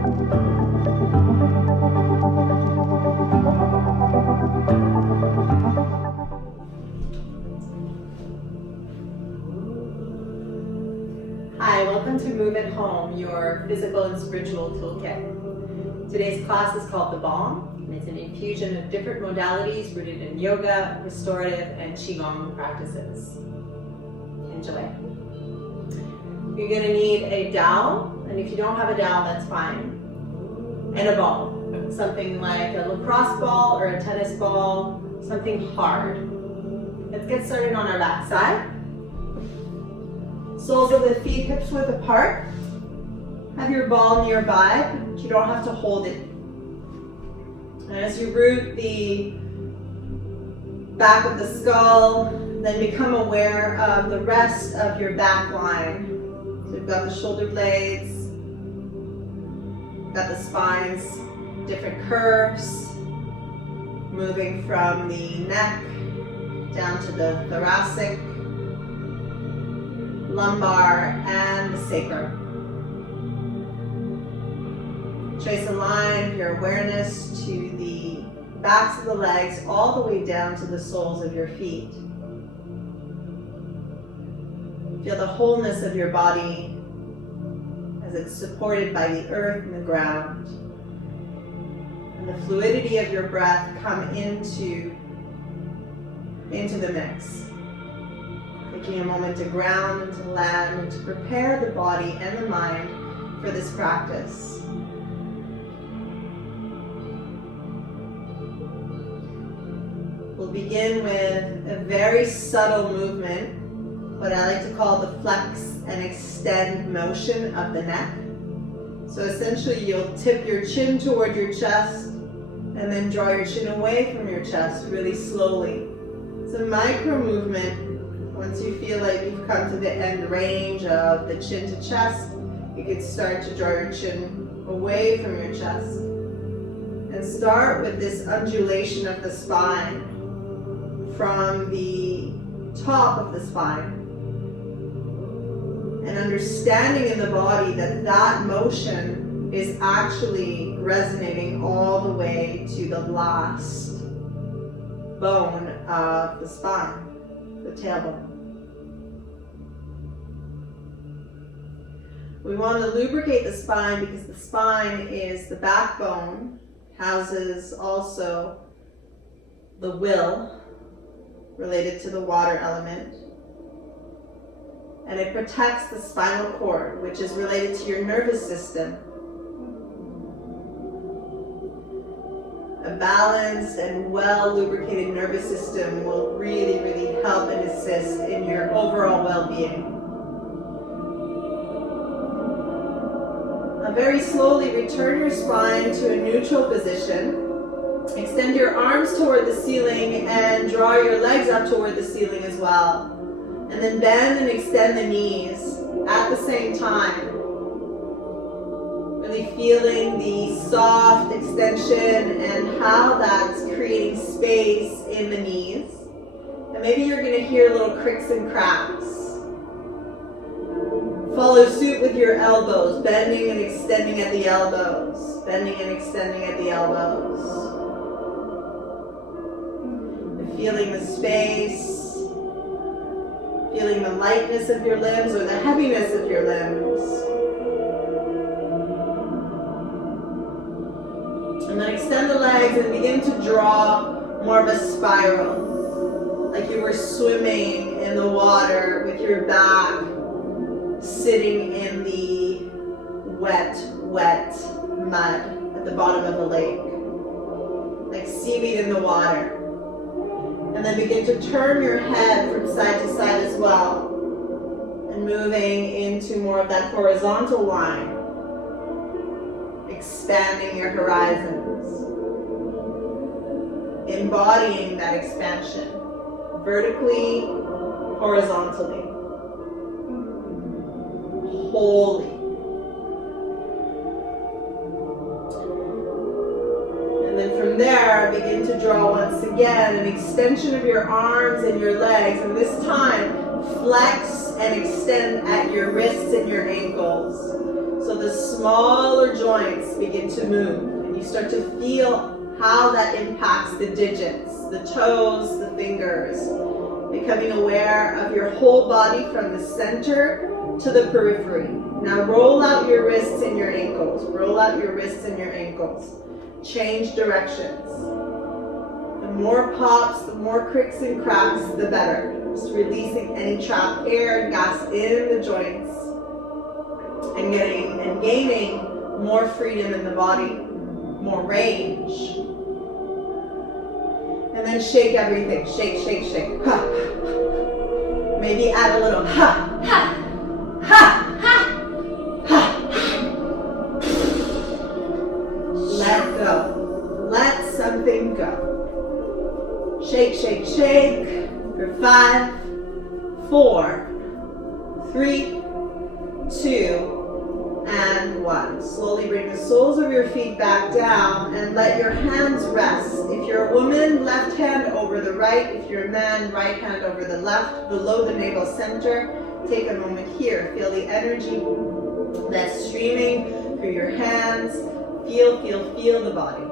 Hi, welcome to Move at Home, your physical and spiritual toolkit. Today's class is called the BALM, and it's an infusion of different modalities rooted in yoga, restorative, and qigong practices. Enjoy. You're going to need a dowel, and if you don't have a dowel, that's fine, and a ball. Something like a lacrosse ball or a tennis ball, something hard. Let's get started on our back side. Soles of the feet hips width apart. Have your ball nearby, but you don't have to hold it. And as you root the back of the skull, then become aware of the rest of your back line. So we've got the shoulder blades, got the spine's different curves, moving from the neck down to the thoracic, lumbar, and the sacrum. Trace a line of your awareness to the backs of the legs all the way down to the soles of your feet. Feel the wholeness of your body as it's supported by the earth and the ground. And the fluidity of your breath come into the mix. Taking a moment to ground and to land and to prepare the body and the mind for this practice. We'll begin with a very subtle movement, what I like to call the flex and extend motion of the neck. So essentially you'll tip your chin toward your chest and then draw your chin away from your chest really slowly. It's a micro movement. Once you feel like you've come to the end range of the chin to chest, you can start to draw your chin away from your chest. And start with this undulation of the spine from the top of the spine. And understanding in the body that that motion is actually resonating all the way to the last bone of the spine, the tailbone. We want to lubricate the spine because the spine is the backbone, houses also the will related to the water element, and it protects the spinal cord, which is related to your nervous system. A balanced and well lubricated nervous system will really, really help and assist in your overall well-being. Very slowly return your spine to a neutral position. Extend your arms toward the ceiling and draw your legs up toward the ceiling as well. And then bend and extend the knees at the same time. Really feeling the soft extension and how that's creating space in the knees. And maybe you're going to hear little cricks and cracks. Follow suit with your elbows, bending and extending at the elbows, bending and extending at the elbows. And feeling the space, feeling the lightness of your limbs or the heaviness of your limbs. And then extend the legs and begin to draw more of a spiral, like you were swimming in the water with your back sitting in the wet mud at the bottom of the lake, like seaweed in the water. And then begin to turn your head from side to side as well, and moving into more of that horizontal line, expanding your horizons, embodying that expansion, vertically, horizontally. Holy. And then from there, begin to draw once again an extension of your arms and your legs, and this time flex and extend at your wrists and your ankles. So the smaller joints begin to move, and you start to feel how that impacts the digits, the toes, the fingers, becoming aware of your whole body from the center to the periphery. Now roll out your wrists and your ankles. Roll out your wrists and your ankles. Change directions. The more pops, the more cricks and cracks, the better. Just releasing any trapped air and gas in the joints and gaining more freedom in the body, more range. And then shake everything. Shake, shake, shake. Ha. Maybe add a little ha, ha, ha, ha, ha. Let go. Let something go. Shake, shake, shake. For 5, 4, 3, 2, and 1. Slowly bring the soles of your feet back down and let your hands rest. If you're a woman, left hand over the right. If you're a man, right hand over the left, below the navel center. Take a moment here. Feel the energy that's streaming through your hands. Feel the body.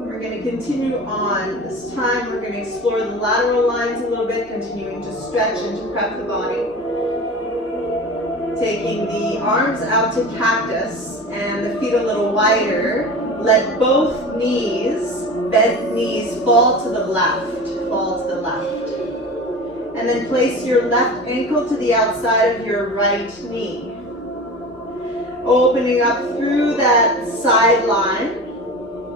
We're going to continue on. This time we're going to explore the lateral lines a little bit, continuing to stretch and to prep the body. Taking the arms out to cactus and the feet a little wider. Let both knees, bent knees, fall to the left. Fall to the left. And then place your left ankle to the outside of your right knee. Opening up through that side line.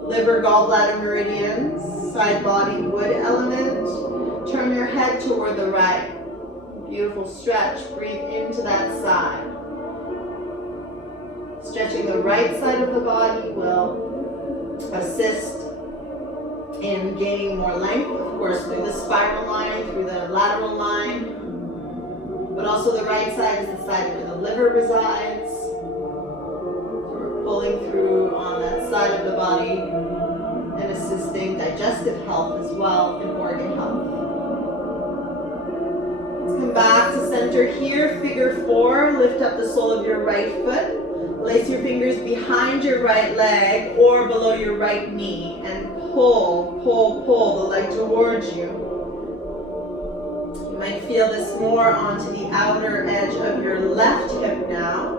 Liver, gallbladder, meridians, side body, wood element. Turn your head toward the right. Beautiful stretch. Breathe into that side. Stretching the right side of the body will assist in gaining more length, of course, through the spinal line, through the lateral line. But also the right side is the side where the liver resides. So we're pulling through on that side of the body and assisting digestive health as well and organ health. Come back to center here, figure 4, lift up the sole of your right foot, place your fingers behind your right leg or below your right knee and pull the leg towards you. You might feel this more onto the outer edge of your left hip now,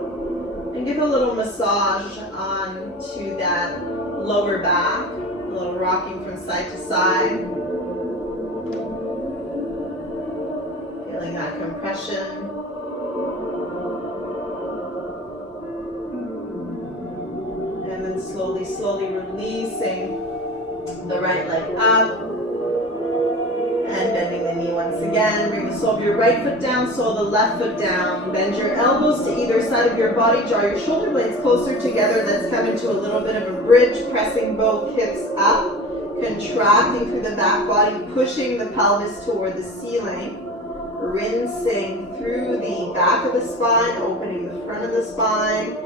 and give a little massage onto that lower back, a little rocking from side to side. Feeling that compression. And then slowly releasing the right leg up. And bending the knee once again. Bring the sole of your right foot down, sole of the left foot down. Bend your elbows to either side of your body. Draw your shoulder blades closer together. Let's come into a little bit of a bridge, pressing both hips up. Contracting through the back body, pushing the pelvis toward the ceiling. Rinsing through the back of the spine, opening the front of the spine,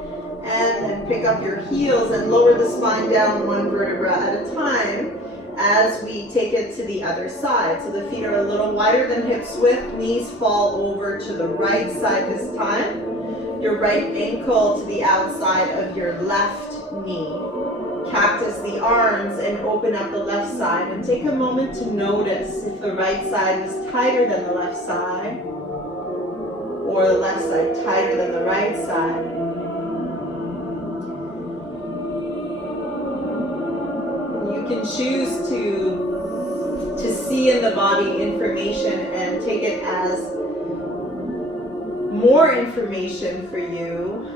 and then pick up your heels and lower the spine down one vertebra at a time as we take it to the other side. So the feet are a little wider than hips width, knees fall over to the right side this time. Your right ankle to the outside of your left knee. Cactus the arms and open up the left side and take a moment to notice if the right side is tighter than the left side or the left side tighter than the right side. You can choose to see in the body information and take it as more information for you,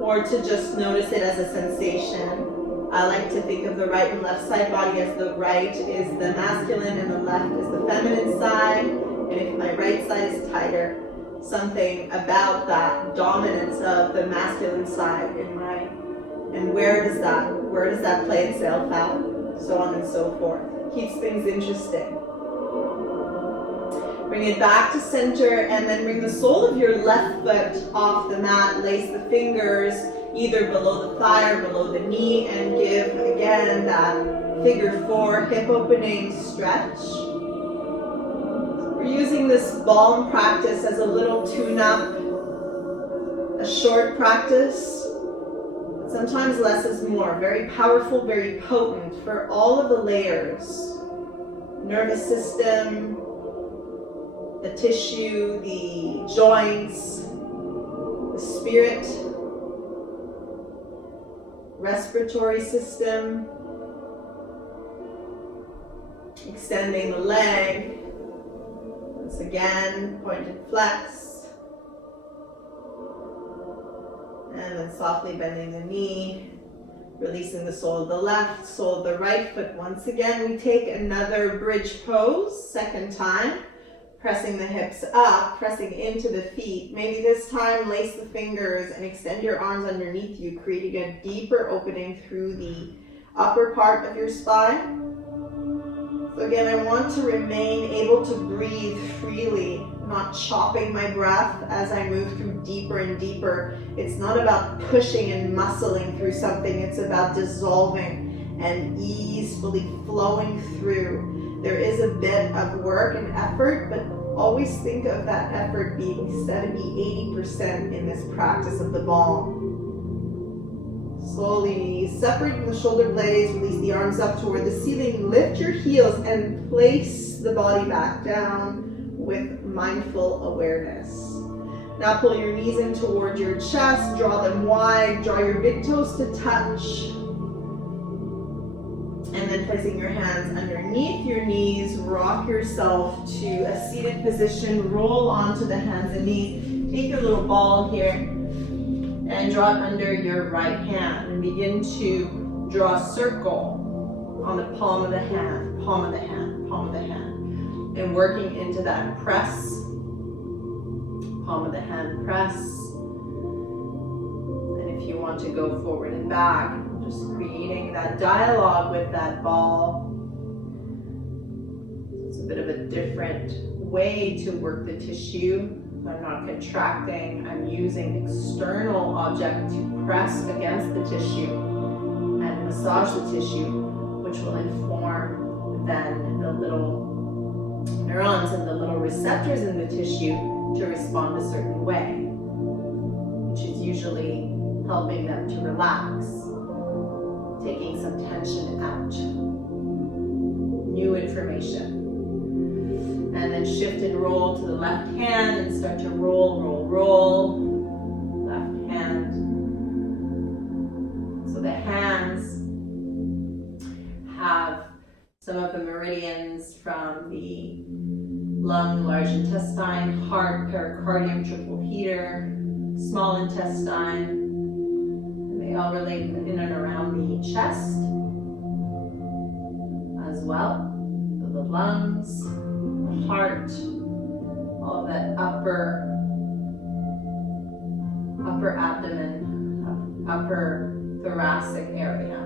or to just notice it as a sensation. I like to think of the right and left side body as the right is the masculine and the left is the feminine side. And if my right side is tighter, something about that dominance of the masculine side in right. And where does that play itself out? So on and so forth. Keeps things interesting. Bring it back to center and then bring the sole of your left foot off the mat. Lace the fingers either below the thigh or below the knee and give again that figure 4 hip opening stretch. We're using this BALM practice as a little tune-up, a short practice. Sometimes less is more. Very powerful, very potent for all of the layers. Nervous system, the tissue, the joints, the spirit, respiratory system, extending the leg. Once again, pointed flex. And then softly bending the knee, releasing the sole of the left, sole of the right foot. Once again, we take another bridge pose, second time, pressing the hips up, pressing into the feet. Maybe this time lace the fingers and extend your arms underneath you, creating a deeper opening through the upper part of your spine. So again, I want to remain able to breathe freely, not chopping my breath as I move through deeper and deeper. It's not about pushing and muscling through something. It's about dissolving and easily flowing through. There is a bit of work and effort, but always think of that effort being 70-80% in this practice of the BALM. Slowly separating the shoulder blades, release the arms up toward the ceiling, lift your heels and place the body back down with mindful awareness. Now pull your knees in toward your chest, draw them wide, draw your big toes to touch. And then placing your hands underneath your knees, rock yourself to a seated position, roll onto the hands and knees. Take your little ball here and draw it under your right hand and begin to draw a circle on the palm of the hand, palm of the hand, palm of the hand. And working into that press, palm of the hand press. And if you want to go forward and back, just creating that dialogue with that ball. It's a bit of a different way to work the tissue. I'm not contracting, I'm using external object to press against the tissue and massage the tissue, which will inform then the little neurons and the little receptors in the tissue to respond a certain way, which is usually helping them to relax, taking some tension out, new information. And then shift and roll to the left hand and start to roll, roll, roll. Left hand. So the hands have some of the meridians from the lung, large intestine, heart, pericardium, triple heater, small intestine. And they all relate in and around the chest as well. So the lungs, heart, all that upper abdomen, upper thoracic area.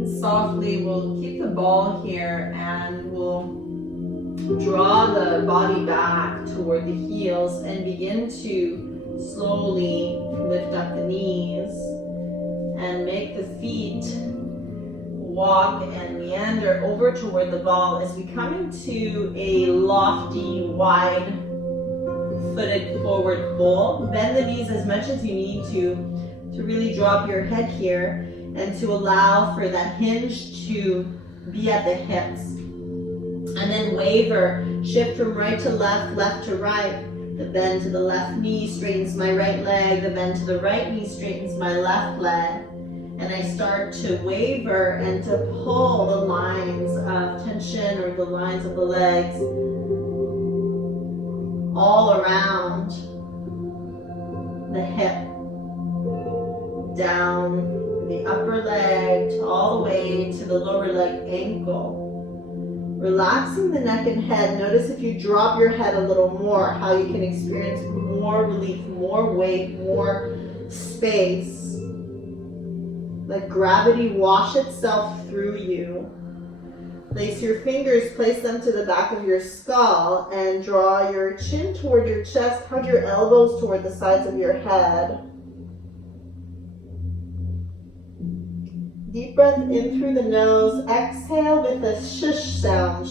And softly we'll keep the ball here and we'll draw the body back toward the heels and begin to slowly lift up the knees and make the feet walk and meander over toward the ball as we come into a lofty, wide-footed forward fold. Bend the knees as much as you need to really drop your head here and to allow for that hinge to be at the hips. And then waver, shift from right to left, left to right. The bend to the left knee straightens my right leg. The bend to the right knee straightens my left leg. And I start to waver and to pull the lines of tension or the lines of the legs all around the hip, down the upper leg, all the way to the lower leg ankle. Relaxing the neck and head. Notice if you drop your head a little more, how you can experience more relief, more weight, more space. Let gravity wash itself through you. Place your fingers, place them to the back of your skull and draw your chin toward your chest. Hug your elbows toward the sides of your head. Deep breath in through the nose. Exhale with a shush sound.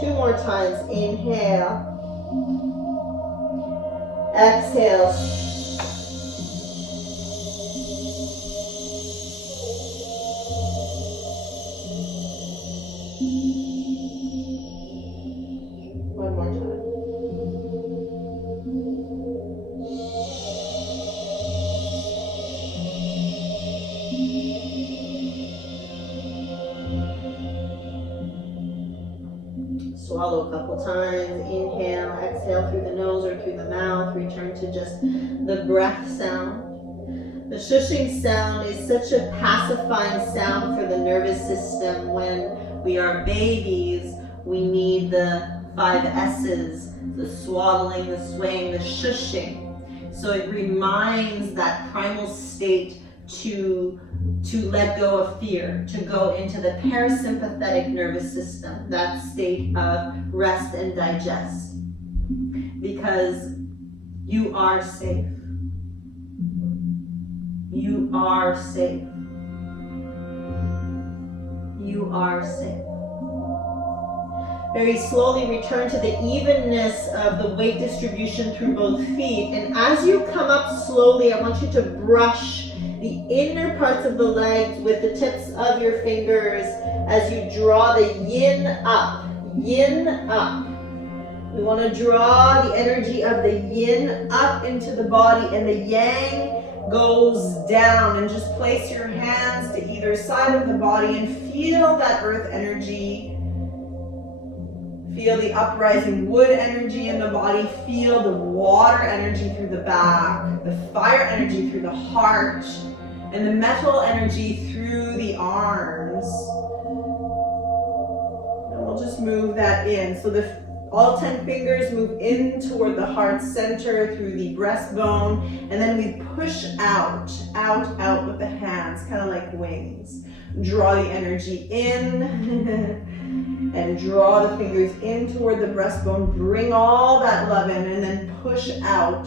Two more times. Inhale. Exhale. One more time. Swallow a couple times. Inhale, exhale through the nose or through the mouth. Return to just the breath sound. The shushing sound is such a pacifying sound for the nervous system. When we are babies, we need the 5 S's, the swaddling, the swaying, the shushing. So it reminds that primal state to let go of fear, to go into the parasympathetic nervous system, that state of rest and digest. Because you are safe. You are safe. You are safe. Very slowly return to the evenness of the weight distribution through both feet. And as you come up slowly, I want you to brush the inner parts of the legs with the tips of your fingers as you draw the yin up. Yin up. We want to draw the energy of the yin up into the body, and the yang goes down. And just place your hands to either side of the body and feel that earth energy. Feel the uprising wood energy in the body. Feel the water energy through the back, the fire energy through the heart, and the metal energy through the arms. And we'll just move that in. So all 10 fingers move in toward the heart center through the breastbone, and then we push out with the hands, kind of like wings. Draw the energy in and draw the fingers in toward the breastbone. Bring all that love in, and then push out.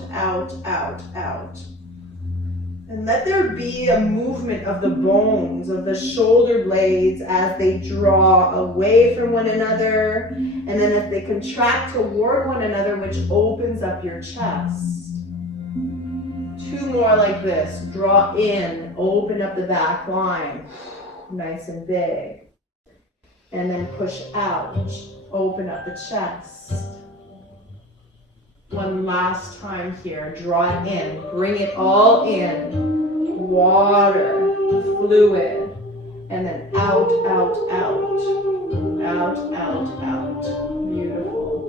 And let there be a movement of the bones of the shoulder blades as they draw away from one another, and then as they contract toward one another, which opens up your chest. 2 more like this. Draw in, open up the back line, nice and big. And then push out, open up the chest. One last time here, draw it in, bring it all in, water, fluid, and then out. Beautiful.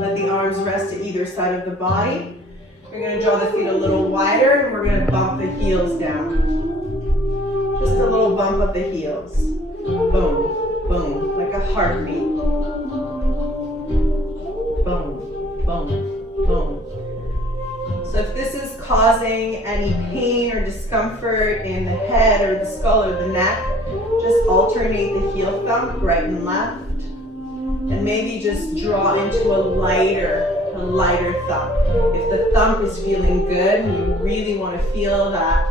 Let the arms rest to either side of the body. We're going to draw the feet a little wider, and we're going to bump the heels down. Just a little bump of the heels. Boom, boom, like a heartbeat. Boom. Boom, boom. So if this is causing any pain or discomfort in the head or the skull or the neck, just alternate the heel thump, right and left. And maybe just draw into a lighter thump. If the thump is feeling good and you really want to feel that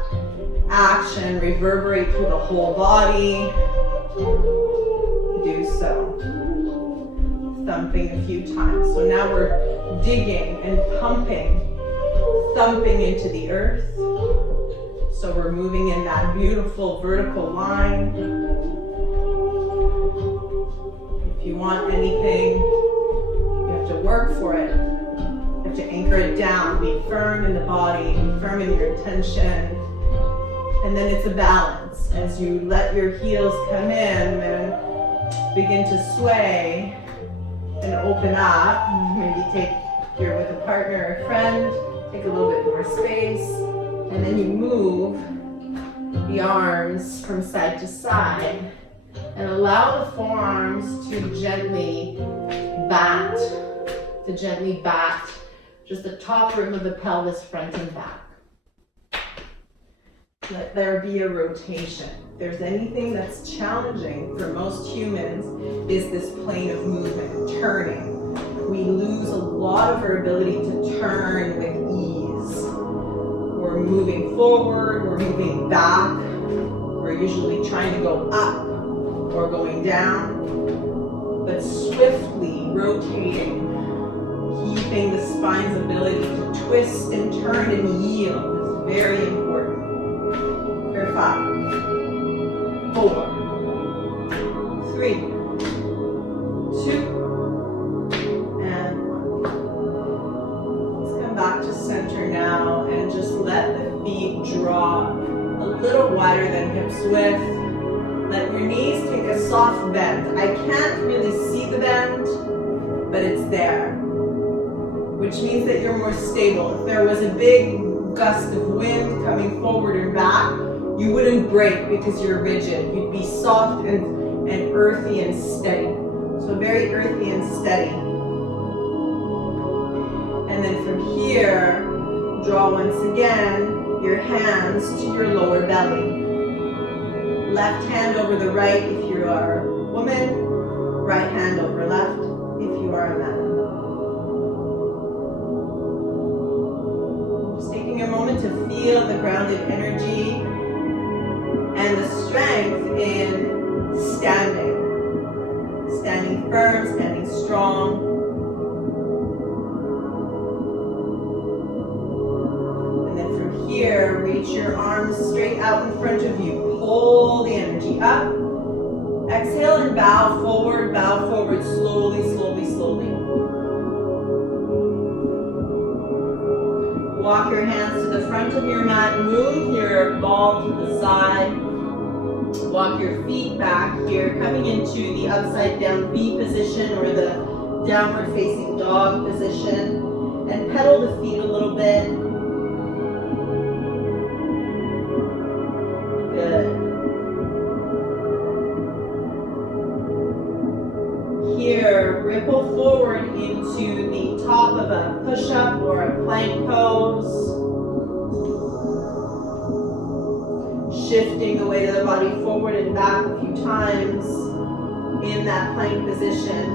action reverberate through the whole body, do so. Thumping a few times. So now we're digging and pumping, thumping into the earth. So we're moving in that beautiful vertical line. If you want anything, you have to work for it. You have to anchor it down, be firm in the body, be firm in your intention. And then it's a balance. As you let your heels come in and begin to sway, and open up. Maybe if you're with a partner or a friend, take a little bit more space, and then you move the arms from side to side and allow the forearms to gently bat just the top rim of the pelvis, front and back. Let there be a rotation. If there's anything that's challenging for most humans, is this plane of movement, turning. We lose a lot of our ability to turn with ease. we're moving forward, we're moving back. We're usually trying to go up or going down, but swiftly rotating, keeping the spine's ability to twist and turn and yield is very important. For 5, 4, 3, 2, and 1. Let's come back to center now and just let the feet draw a little wider than hips width. Let your knees take a soft bend. I can't really see the bend, but it's there, which means that you're more stable. If there was a big gust of wind coming forward and back, you wouldn't break because you're rigid. You'd be soft and earthy and steady. So very earthy and steady. And then from here, draw once again your hands to your lower belly. Left hand over the right if you are a woman, right hand over left if you are a man. Just taking a moment to feel the grounded energy and the strength in standing. Standing firm, standing strong. And then from here, reach your arms straight out in front of you. Pull the energy up. Exhale and bow forward slowly, slowly, slowly. Walk your hands to the front of your mat. Move your ball to the side. Walk your feet back here, coming into the upside down V position or the downward facing dog position. And pedal the feet a little bit. Good. Here, ripple forward into the top of a push-up or a plank pose. Shifting the weight of the body forward and back a few times in that plank position.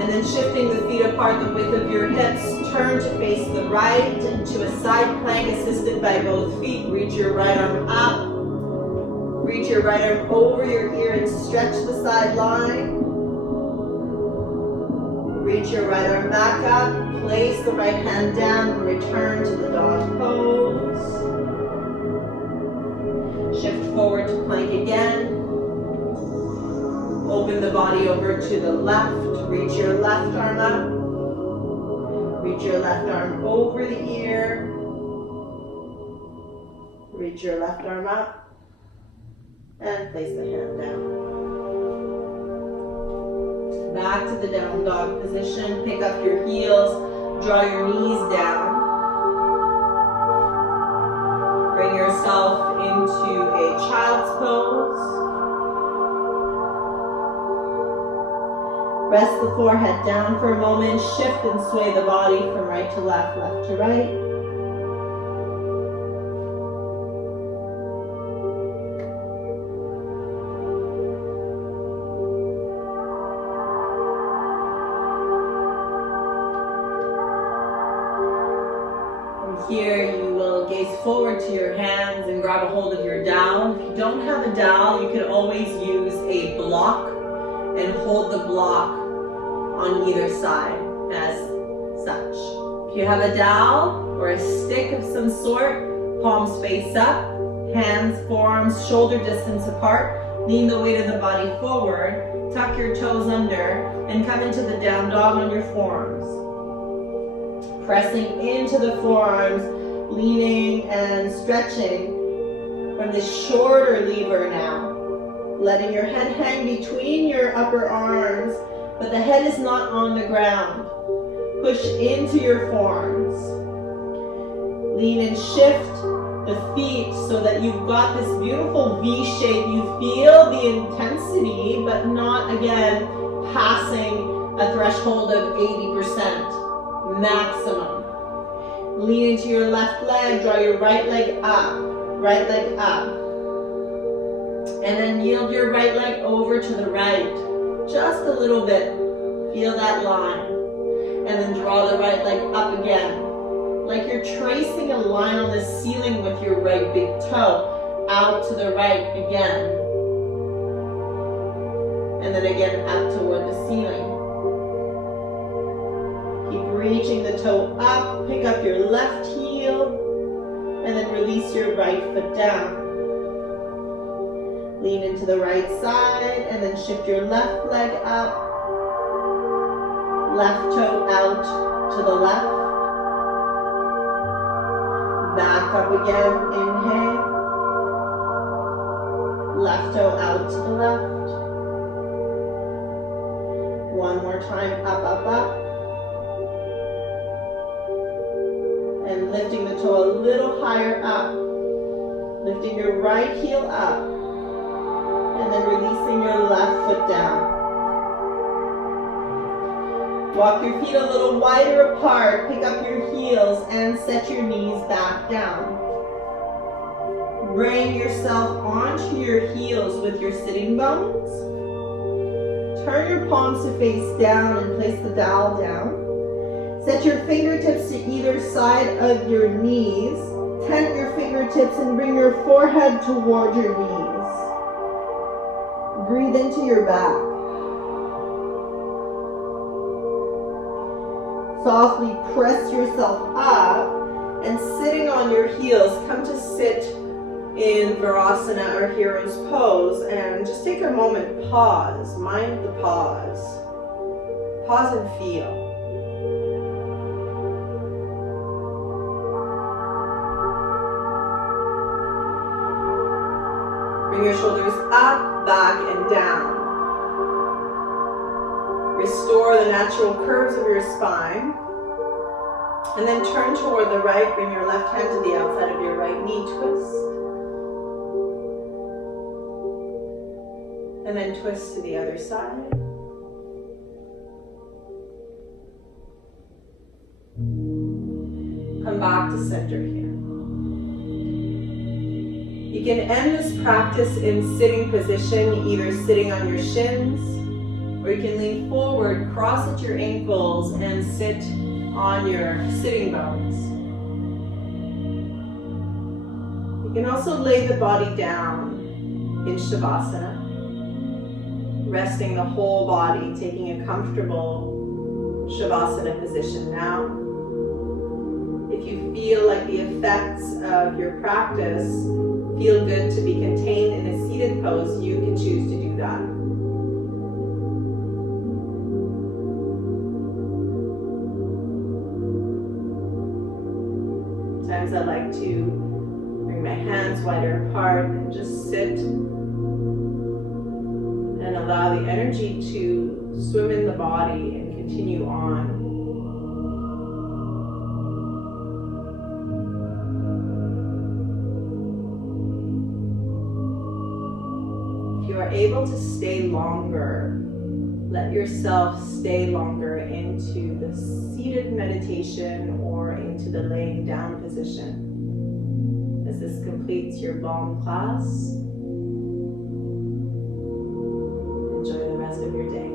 And then shifting the feet apart the width of your hips, turn to face the right into a side plank assisted by both feet. Reach your right arm up. Reach your right arm over your ear and stretch the side line. Reach your right arm back up. Place the right hand down and return to the dog pose. Shift forward to plank again. Open the body over to the left. Reach your left arm up. Reach your left arm over the ear. Reach your left arm up. And place the hand down. Back to the down dog position. Pick up your heels. Draw your knees down. Bring yourself into a child's pose. Rest the forehead down for a moment. Shift and sway the body from right to left, left to right. Here you will gaze forward to your hands and grab a hold of your dowel. If you don't have a dowel, you can always use a block and hold the block on either side as such. If you have a dowel or a stick of some sort, palms face up, hands, forearms, shoulder distance apart, lean the weight of the body forward, tuck your toes under, and come into the down dog on your forearms. Pressing into the forearms, leaning and stretching from the shorter lever now. Letting your head hang between your upper arms, but the head is not on the ground. Push into your forearms. Lean and shift the feet so that you've got this beautiful V shape. You feel the intensity, but not, again, passing a threshold of 80%. Maximum. Lean into your left leg, draw your right leg up, and then yield your right leg over to the right, just a little bit. Feel that line, and then draw the right leg up again. like you're tracing a line on the ceiling with your right big toe, out to the right again. And then again up toward the ceiling. Keep reaching the toe up, pick up your left heel, and then release your right foot down. Lean into the right side, and then shift your left leg up. Left toe out to the left. Back up again, inhale. Left toe out to the left. One more time, up, up, up. And lifting the toe a little higher up. Lifting your right heel up. And then releasing your left foot down. Walk your feet a little wider apart, pick up your heels, and set your knees back down. Bring yourself onto your heels with your sitting bones. Turn your palms to face down and place the dowel down. Set your fingertips to either side of your knees. Tent your fingertips and bring your forehead toward your knees. Breathe into your back. Softly press yourself up, and sitting on your heels, come to sit in Virasana or Hero's Pose, and just take a moment, pause, mind the pause. Pause and feel. Bring your shoulders up, back, and down. Restore the natural curves of your spine. And then turn toward the right. Bring your left hand to the outside of your right knee. Twist. And then twist to the other side. Come back to center here. You can end this practice in sitting position, either sitting on your shins, or you can lean forward, cross at your ankles, and sit on your sitting bones. You can also lay the body down in Shavasana, resting the whole body, taking a comfortable Shavasana position now. If you feel like the effects of your practice feel good to be contained in a seated pose, you can choose to do that. Sometimes I like to bring my hands wider apart and just sit and allow the energy to swim in the body and continue on. If you are able to stay longer, let yourself stay longer into the seated meditation or into the laying down position as this completes your BALM class. Enjoy the rest of your day.